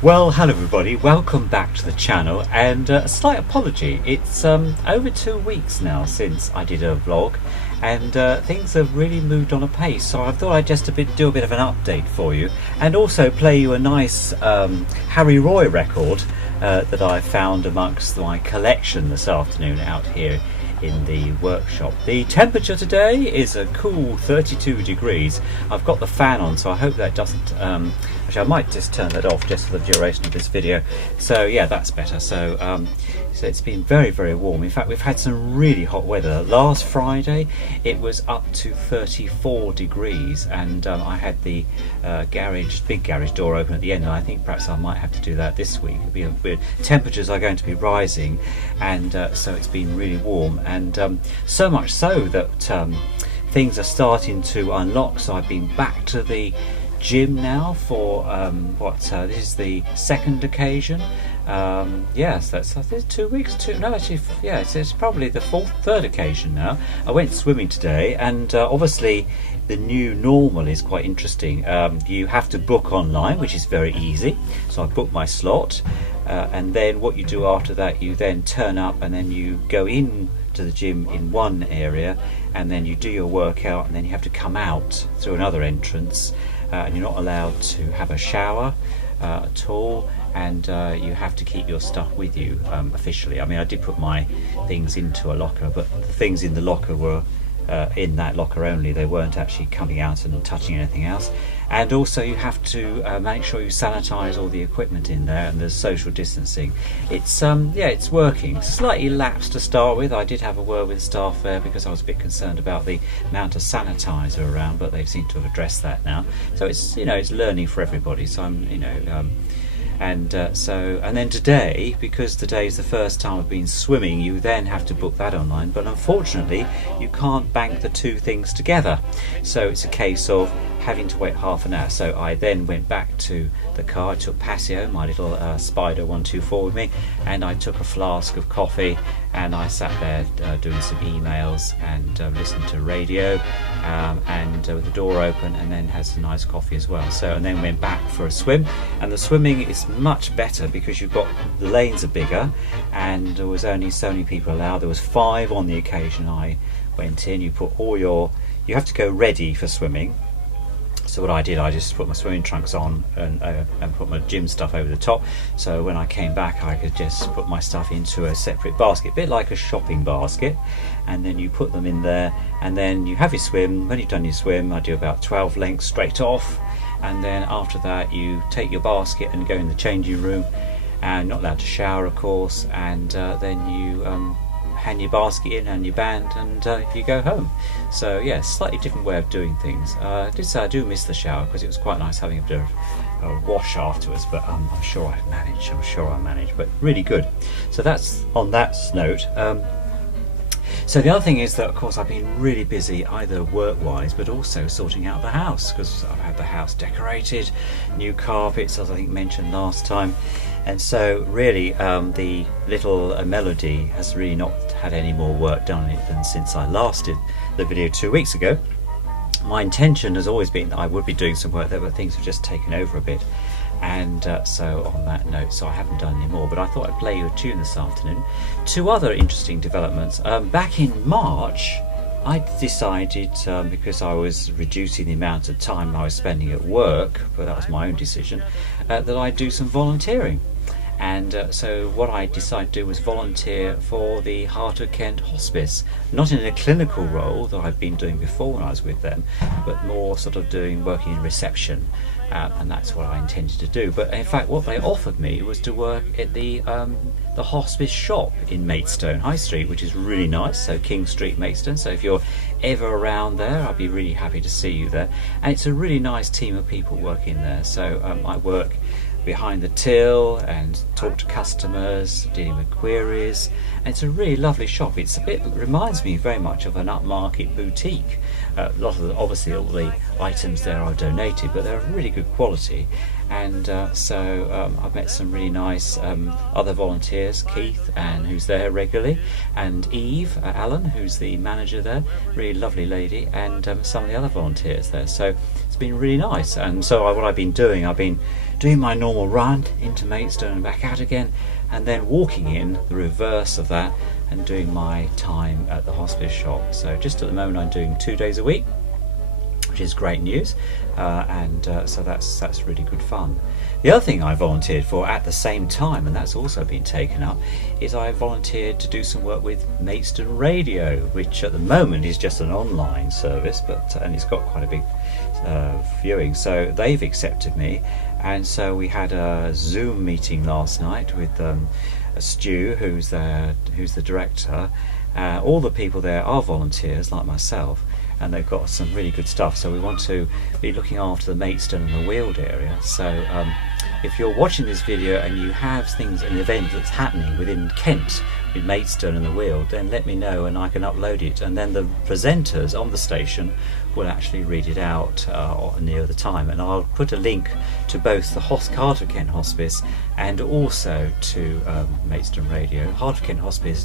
Well, hello everybody, welcome back to the channel, and a slight apology. It's over 2 weeks now since I did a vlog, and things have really moved on a pace, so I thought I'd just do a bit of an update for you, and also play you a nice Harry Roy record that I found amongst my collection this afternoon out here in the workshop. The temperature today is a cool 32 degrees. I've got the fan on, so I hope that doesn't actually I might just turn that off just for the duration of this video. So yeah, that's better. So it's been very, very warm. In fact, we've had some really hot weather. Last Friday it was up to 34 degrees, and I had the big garage door open at the end, and I think perhaps I might have to do that this week. Temperatures are going to be rising, and so it's been really warm, and so much so that things are starting to unlock. So I've been back to the gym now for this is the second occasion. Yes, that's 2 weeks. It's probably the third occasion now. I went swimming today, and obviously the new normal is quite interesting. You have to book online, which is very easy. So I booked my slot, and then what you do after that, you then turn up, and then you go in to the gym in one area, and then you do your workout, and then you have to come out through another entrance, and you're not allowed to have a shower at all, and you have to keep your stuff with you officially. I mean, I did put my things into a locker, but the things in the locker were in that locker only. They weren't actually coming out and touching anything else. And also you have to make sure you sanitize all the equipment in there, and there's social distancing. It's it's working. Slightly lapsed to start with. I did have a word with staff there because I was a bit concerned about the amount of sanitizer around, but they seem to have addressed that now. So it's it's learning for everybody. So I'm and then today, because today is the first time I've been swimming, you then have to book that online, but unfortunately you can't bank the two things together, so it's a case of having to wait half an hour. So I then went back to the car. I took Passio, my little Spider 124, with me, and I took a flask of coffee, and I sat there doing some emails and listened to radio, and with the door open, and then had some nice coffee as well. So, and then went back for a swim, and the swimming is much better because the lanes are bigger, and there was only so many people allowed. There was 5 on the occasion I went in. You have to go ready for swimming. So what I did, I just put my swimming trunks on and put my gym stuff over the top. So when I came back, I could just put my stuff into a separate basket, a bit like a shopping basket. And then you put them in there, and then you have your swim. When you've done your swim, I do about 12 lengths straight off. And then after that, you take your basket and go in the changing room. And not allowed to shower, of course. And then you hand your basket in and your band, and you go home. So yeah, slightly different way of doing things. I did say I do miss the shower because it was quite nice having a bit of a wash afterwards, but I'm sure I managed, but really good. So that's on that note. So the other thing is that, of course, I've been really busy either work-wise, but also sorting out the house, because I've had the house decorated, new carpets, as I think mentioned last time. And so really the little Melodye has really not had any more work done on it than since I last did the video 2 weeks ago. My intention has always been that I would be doing some work there, but things have just taken over a bit. And so on that note, so I haven't done any more, but I thought I'd play you a tune this afternoon. 2 other interesting developments. Back in March, I decided, because I was reducing the amount of time I was spending at work, but that was my own decision, that I'd do some volunteering. And so what I decided to do was volunteer for the Heart of Kent Hospice, not in a clinical role that I've been doing before when I was with them, but more sort of working in reception, and that's what I intended to do. But in fact, what they offered me was to work at the hospice shop in Maidstone High Street, which is really nice. So King Street, Maidstone. So if you're ever around there, I'd be really happy to see you there. And it's a really nice team of people working there. So I work behind the till and talk to customers, dealing with queries, and it's a really lovely shop. It reminds me very much of an upmarket boutique, A lot of obviously all the items there are donated, but they're of really good quality. And so I've met some really nice other volunteers, Keith, and who's there regularly, and Eve Allen, who's the manager there, really lovely lady, and some of the other volunteers there. So it's been really nice. And so what I've been doing my normal run into Maidstone and back out again, and then walking in the reverse of that and doing my time at the hospice shop. So just at the moment I'm doing 2 days a week, which is great news, so that's really good fun. The other thing I volunteered for at the same time, and that's also been taken up, is I volunteered to do some work with Maidstone Radio, which at the moment is just an online service, and it's got quite a big viewing. So they've accepted me, and so we had a Zoom meeting last night with Stu, who's the director. All the people there are volunteers like myself, and they've got some really good stuff. So we want to be looking after the Maidstone and the Weald area. So if you're watching this video and you have an event that's happening within Kent with Maidstone and the Weald, then let me know and I can upload it, and then the presenters on the station will actually read it out near the time. And I'll put a link to both the Heart of Kent Hospice and also to Maidstone Radio. Heart of Kent Hospice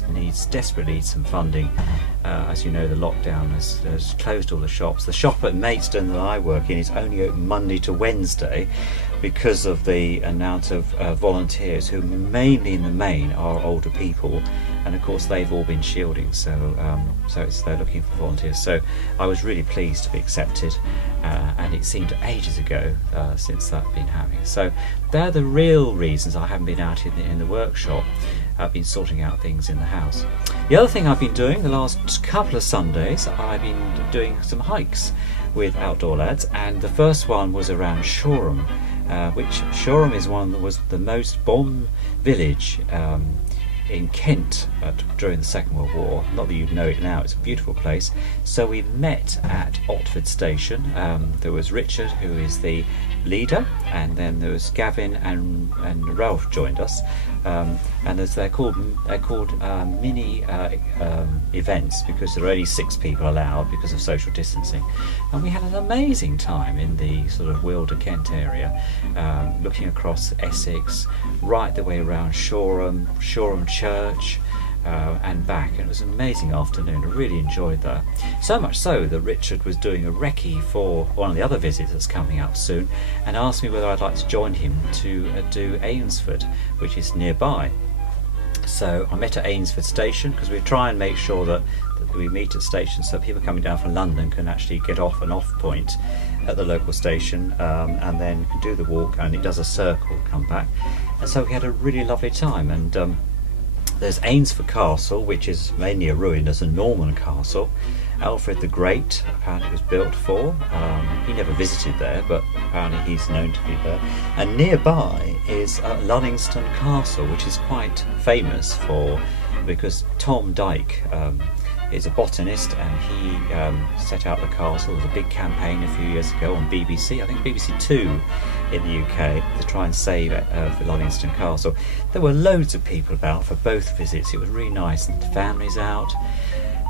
desperately needs some funding. As you know, the lockdown has closed all the shops. The shop at Maidstone that I work in is only open Monday to Wednesday because of the amount of volunteers who mainly in the main are older people, and of course they've all been shielding, so they're looking for volunteers. So I was really pleased to be accepted, and it seemed ages ago since that's been happening. So they're the real reasons I haven't been out in the workshop. I've been sorting out things in the house. The other thing I've been doing the last couple of Sundays, I've been doing some hikes with outdoor lads, and the first one was around Shoreham, which Shoreham is was the most bombed village in Kent during the Second World War. Not that you'd know it now, it's a beautiful place. So we met at Otford Station. There was Richard, who is the leader, and then there was Gavin and Ralph joined us, and they're called mini events because there are only 6 people allowed because of social distancing. And we had an amazing time in the sort of Wilder Kent area, looking across Essex right the way around Shoreham Church, and back, and it was an amazing afternoon. I really enjoyed that, so much so that Richard was doing a recce for one of the other visits that's coming up soon, and asked me whether I'd like to join him to do Eynsford, which is nearby. So I met at Eynsford Station because we try and make sure that we meet at stations so people coming down from London can actually get off an off point at the local station, and then can do the walk, and it does a circle, come back. And so we had a really lovely time. And there's Eynsford Castle, which is mainly a ruin as a Norman castle. Alfred the Great apparently was built for. He never visited there, but apparently he's known to be there. And nearby is Luddingstone Castle, which is quite famous because Tom Dyke is a botanist, and he set out the castle. There was a big campaign a few years ago on BBC, I think BBC Two in the UK, to try and save the Luddingstone Castle. There were loads of people about for both visits. It was really nice, and the families out.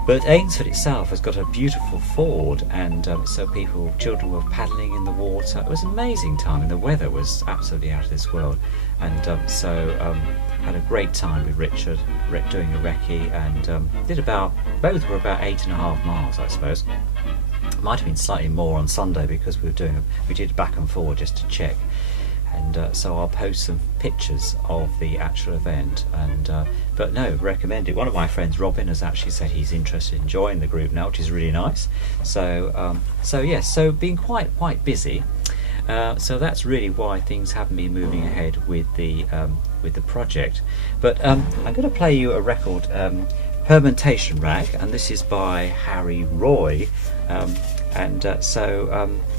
But Eynsford itself has got a beautiful ford, and so children were paddling in the water. It was an amazing time, and the weather was absolutely out of this world. And had a great time with Richard doing a recce, and both were about 8.5 miles, I suppose. Might have been slightly more on Sunday because we did back and forward just to check. And so I'll post some pictures of the actual event, but no, recommend it. One of my friends, Robin, has actually said he's interested in joining the group now, which is really nice. So being quite busy. So that's really why things haven't been moving ahead with the project. But I'm going to play you a record, Permentation Rag, and this is by Harry Roy.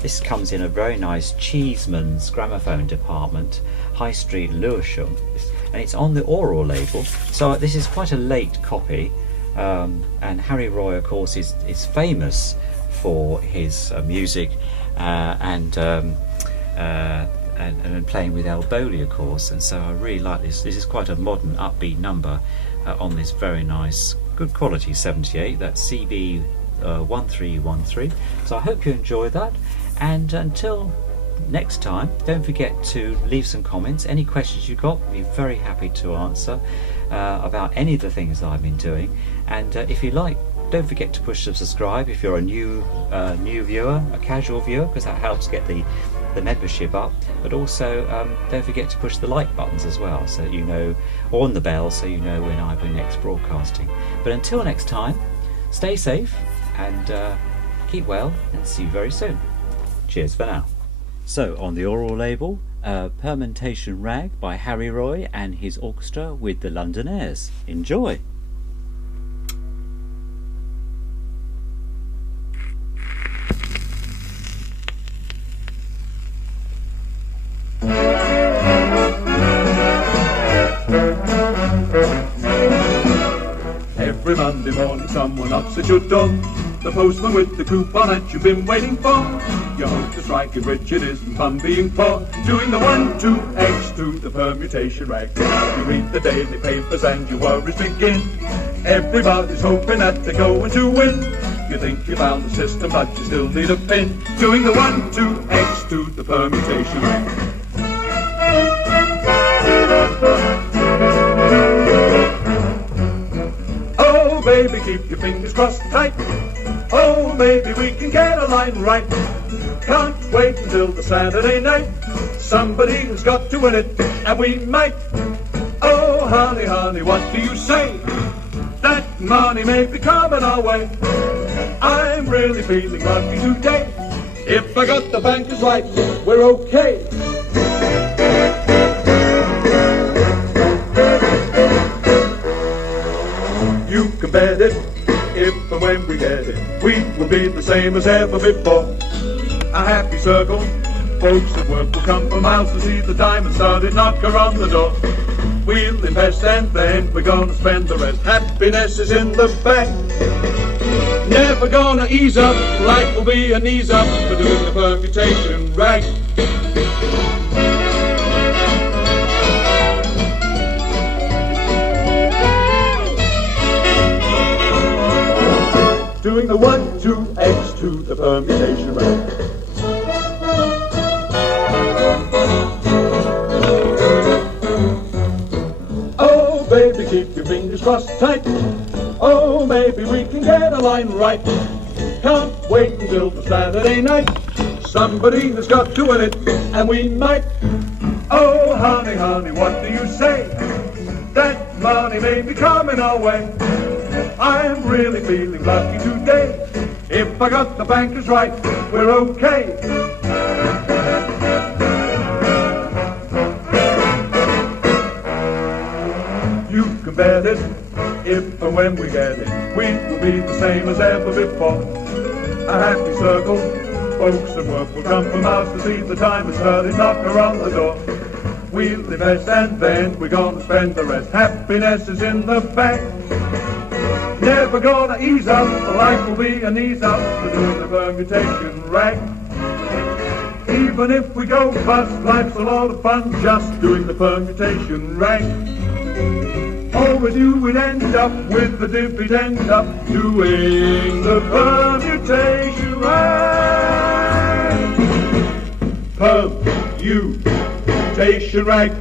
This comes in a very nice Cheeseman's gramophone department, High Street, Lewisham, and it's on the oral label. So this is quite a late copy, and Harry Roy, of course, is famous for his music and playing with El Bowley, of course. And so I really like this. This is quite a modern, upbeat number on this very nice, good quality 78. That's CB 1313. So I hope you enjoy that, and until next time, don't forget to leave some comments. Any questions you got, we'll be very happy to answer about any of the things that I've been doing. And if you like, don't forget to push the subscribe if you're a new viewer, a casual viewer, because that helps get the membership up. But also don't forget to push the like buttons as well, so you know, or on the bell, so you know when I'll be next broadcasting. But until next time, stay safe and keep well, and see you very soon. Cheers for now. So on the oral label, Permentation Rag by Harry Roy and his orchestra with the London Airs. Enjoy! Every Monday morning someone knocks at your door, the postman with the coupon that you've been waiting for. You hope to strike it rich, it isn't fun being poor. Doing the 1, 2, X to the permutation rag. You read the daily papers and your worries begin. Everybody's hoping that they're going to win. You think you found the system but you still need a pin. Doing the 1, 2, X to the permutation rag. Oh baby, keep your fingers crossed tight. Oh, maybe we can get a line right. Can't wait until the Saturday night. Somebody has got to win it, and we might. Oh, honey, honey, what do you say? That money may be coming our way. I'm really feeling lucky today. If I got the bankers right, we're okay. You can bet it. If and when we get it, we will be the same as ever before. A happy circle, folks at work will come for miles to see the diamond started knocker on the door. We'll invest and then we're gonna spend the rest. Happiness is in the bank. Never gonna ease up, life will be an ease up for doing the permutation rag. Doing the 1, 2, X to the permutation rag. Oh baby, keep your fingers crossed tight. Oh, maybe we can get a line right. Can't wait until the Saturday night. Somebody has got to win it, and we might. Oh honey, honey, what do you say? That money may be coming our way. I'm really feeling lucky today. If I got the bankers right, we're okay. You can bet it, if and when we get it, we will be the same as ever before. A happy circle, folks at work will come from house to see the time has started, knocker on the door. We'll invest and then we're gonna spend the rest. Happiness is in the bank. Never gonna ease up, life will be an ease up for doing the permutation rag. Even if we go bust, life's a lot of fun just doing the permutation rag. Always you would end up with the dividend up doing the permutation rag. Permutation rag.